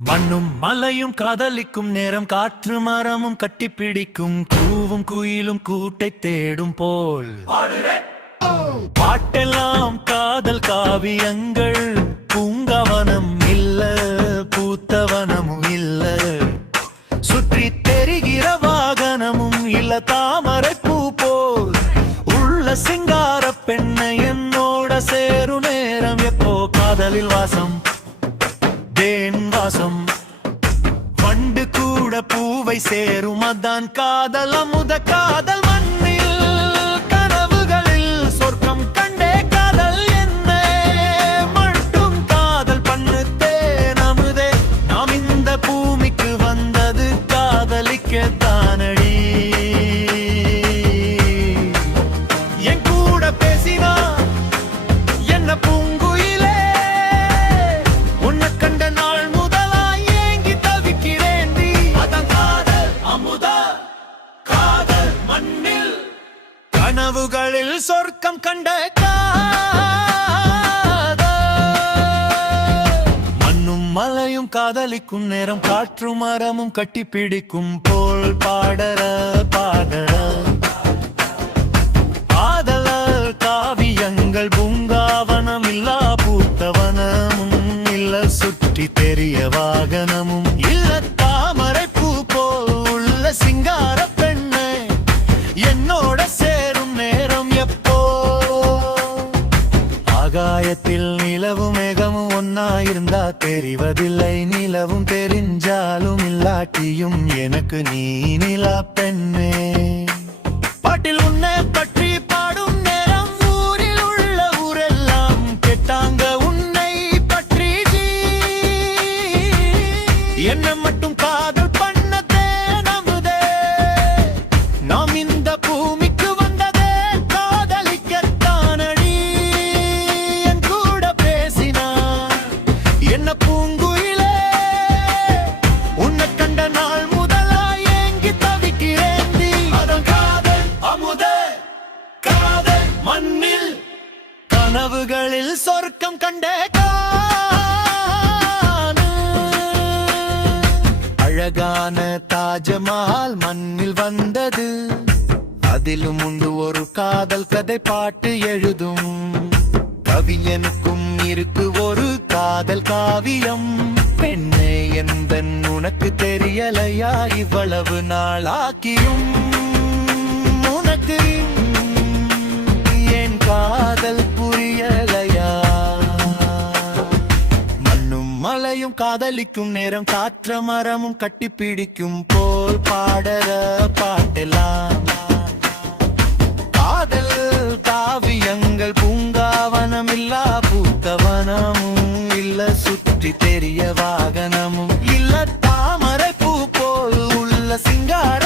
மண்ணும் மலையும் காதலிக்கும் நேரம் காற்று மரமும் கட்டிப்பிடிக்கும் கூவும் குயிலும் கூட்டை தேடும் போல் பாட்டெல்லாம் காதல் காவியங்கள் பூங்கவனம் இல்ல பூத்தவனமும் இல்ல சுற்றி தெரிகிற வாகனமும் இல்ல தாமரை பூ போல் உள்ள சிங்கார பெண்ணை என்னோட சேரு நேரம் எப்போ காதலில் வாசம் தேன் வாசம் வண்டு கூட பூவை சேரும் அதான் காதல் அமுத காதல் மண்ணில் கனவுகளில் சொர்க்கம் கண்டே காதல் என்ன மட்டும் காதல் பண்ணு தேன் அமுதே நாம் இந்த பூமிக்கு வந்தது காதலிக்க தானடி என் கூட பேசினா என்ன பூங்குயிலே உன்னை கண்ட நாள் முதலாய் ஏங்கி தவிக்கிறேன் அதான் காதல் அமுத காதல் மண்ணில் கனவுகளில் சொர்க்கம் கண்ட மண்ணும் மலையும் காதலிக்கும் நேரம் காற்று மரமும் கட்டிப்பிடிக்கும் போல் பாடற பாடற காதலர் காவியங்கள் பூங்காவனம் இல்லா பூத்தவனமும் இல்ல சுற்றி தெரிய வாகனமும் இல்ல தாமரை பூ போல் உள்ள சிங்கார பெண்ணை என்னோட சேரும் நேரம் எப்போ ஆகாயத்தில் நிலவும் மேகமும் ஒன்னா இருந்தா தெரிவதில்லை நிலவும் தெரிஞ்சாலும் இல்லாட்டியும் எனக்கு நீ நிலா பெண்ணே பாட்டில் உன்னை பற்றி பாடும் நேரம் ஊரில் உள்ள ஊரெல்லாம் கேட்டாங்க உன்னை பற்றி என்ன மட்டும் காதல் பண்ணதே நம்புதே நாம் இந்த பூமிக்கு வந்ததே காதலிக்கத்தானடி என் கூட பேசினா என்ன பூங்குயிலே உன்னை கண்ட நாள் முதலாய் ஏங்கி தவிக்கிறேன் அதான் காதல் அமுத காதல் மண்ணில் கனவுகளில் சொர்க்கம் கண்டே அழகான தாஜ்மஹால் மண்ணில் வந்தது அதிலும் உண்டு ஒரு காதல் கதை பாட்டு எழுதும் கவிஞனுக்கும் இருக்கு ஒரு காதல் காவியம் பெண்ணே எந்த உனக்கு தெரியலையா இவ்வளவு நாளாக்கியும் உனக்கு ஏன் காதல் புரியலையா மண்ணும் மலையும் காதலிக்கும் நேரம் காற்ற மரமும் கட்டிப்பிடிக்கும் போல் பாடற பாட்டெல்லாம் காதல் காவியங்கள் பூங்காவனம் இல்லா பூத்தவனமும் இல்ல சுற்றி தெரிய வாகனமும் இல்ல தாமரை பூ போல் உள்ள சிங்கார